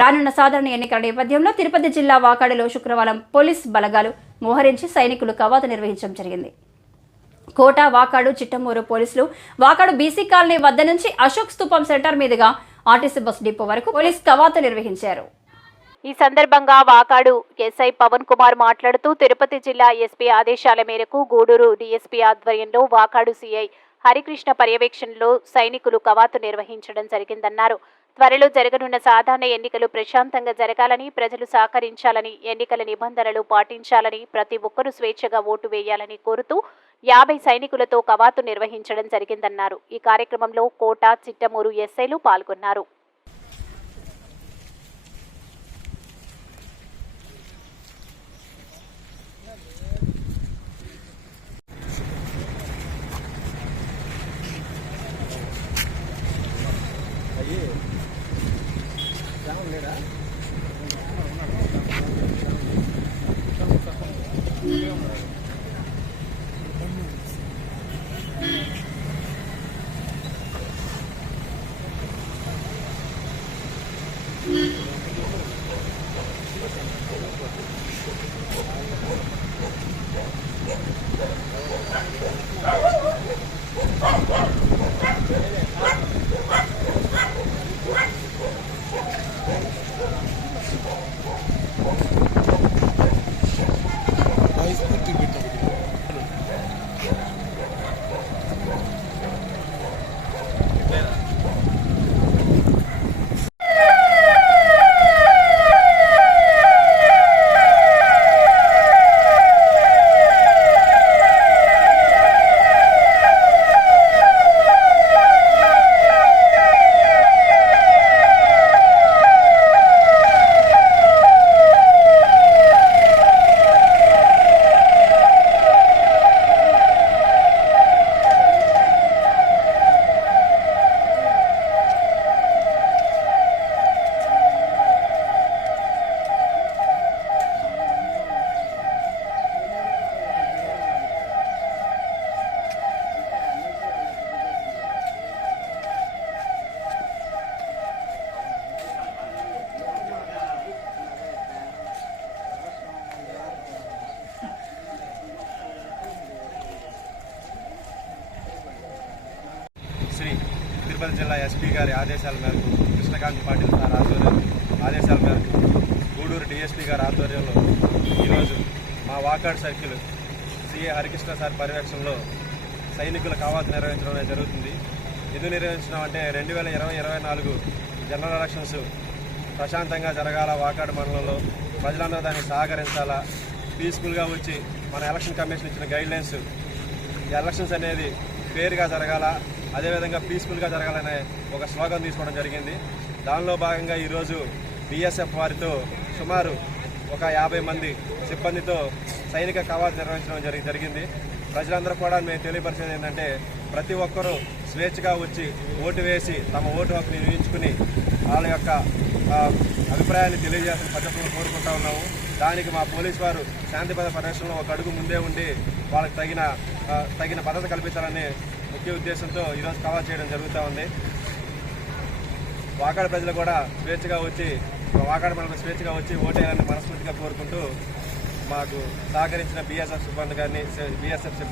రానున్న సాధారణ ఎన్నికల నేపథ్యంలో తిరుపతి జిల్లా వాకాడులో శుక్రవారం పోలీస్ బలగాలు మోహరించి సైనికులు కవాతు నిర్వహించడం జరిగింది. కోట, వాకాడు, చిట్టమూరు పోలీసులు వాకాడు బీసీ కాలనీ వద్ద నుంచి అశోక్ స్తూపం సెంటర్ మీదుగా ఆర్టీసీ బస్ డిపో వరకు పోలీస్ కవాతు నిర్వహించారు. ఈ సందర్భంగా వాకాడు ఎస్ఐ పవన్ కుమార్ మాట్లాడుతూ తిరుపతి జిల్లా ఎస్పీ ఆదేశాల మేరకు గూడూరు డీఎస్పీ ఆధ్వర్యంలో వాకాడు సిఐ హరికృష్ణ పర్యవేక్షణలో సైనికులు కవాతు నిర్వహించడం జరిగిందన్నారు. త్వరలో జరగనున్న సాధారణ ఎన్నికలు ప్రశాంతంగా జరగాలని, ప్రజలు సహకరించాలని, ఎన్నికల నిబంధనలు పాటించాలని, ప్రతి ఒక్కరూ స్వేచ్ఛగా ఓటు వేయాలని కోరుతూ 50 సైనికులతో కవాతు నిర్వహించడం జరిగిందన్నారు. ఈ కార్యక్రమంలో కోట, చిట్టమూరు ఎస్ఐలు పాల్గొన్నారు. శ్రీ తిరుపతి జిల్లా ఎస్పీ గారి ఆదేశాల మేరకు కృష్ణకాంత్ పాటిల్ సార్ ఆదేశాల మేరకు గూడూరు డిఎస్పీ గారి ఆధ్వర్యంలో ఈరోజు మా Wakad circle CA Harikrishna sir పర్యవేక్షణలో సైనికుల కవాతు నిర్వహించడం జరుగుతుంది. ఎందుకు నిర్వహించడం అంటే 2024 జనరల్ ఎలక్షన్స్ ప్రశాంతంగా జరగాల, వాకాడ్ మండలంలో ప్రజలందరూ దాన్ని సహకరించాలా, పీస్ఫుల్గా వచ్చి మన ఎలక్షన్ కమిషన్ ఇచ్చిన గైడ్లైన్స్ ఎలక్షన్స్ అనేది ఫేర్గా జరగాల, అదేవిధంగా పీస్ఫుల్గా జరగాలనే ఒక స్లోగన్ తీసుకోవడం జరిగింది. దానిలో భాగంగా ఈరోజు బీఎస్ఎఫ్ వారితో సుమారు ఒక 50 మంది సిబ్బందితో సైనిక కవాతు నిర్వహించడం జరిగింది. ప్రజలందరూ కూడా మేము తెలియపరిచేది ఏంటంటే ప్రతి ఒక్కరూ స్వేచ్ఛగా వచ్చి ఓటు వేసి తమ ఓటు హక్కుని వినియోగించుకుని వాళ్ళ యొక్క అభిప్రాయాన్ని తెలియజేయాల్సిన పద్ధతులను కోరుకుంటా ఉన్నాము. దానికి మా పోలీసు వారు శాంతిపద పరిరక్షణలో ఒక అడుగు ముందే ఉండి వాళ్ళకి తగిన భద్రత కల్పించాలనే ముఖ్య ఉద్దేశంతో ఈరోజు కవాతు చేయడం జరుగుతూ ఉంది. వాకాడ ప్రజలు కూడా స్వేచ్ఛగా వచ్చి వాకాడ మండలం స్వేచ్ఛగా వచ్చి ఓటేయాలని మనస్ఫూర్తిగా కోరుకుంటూ మాకు సహకరించిన బీఎస్ఎఫ్ సిబ్బంది గారిని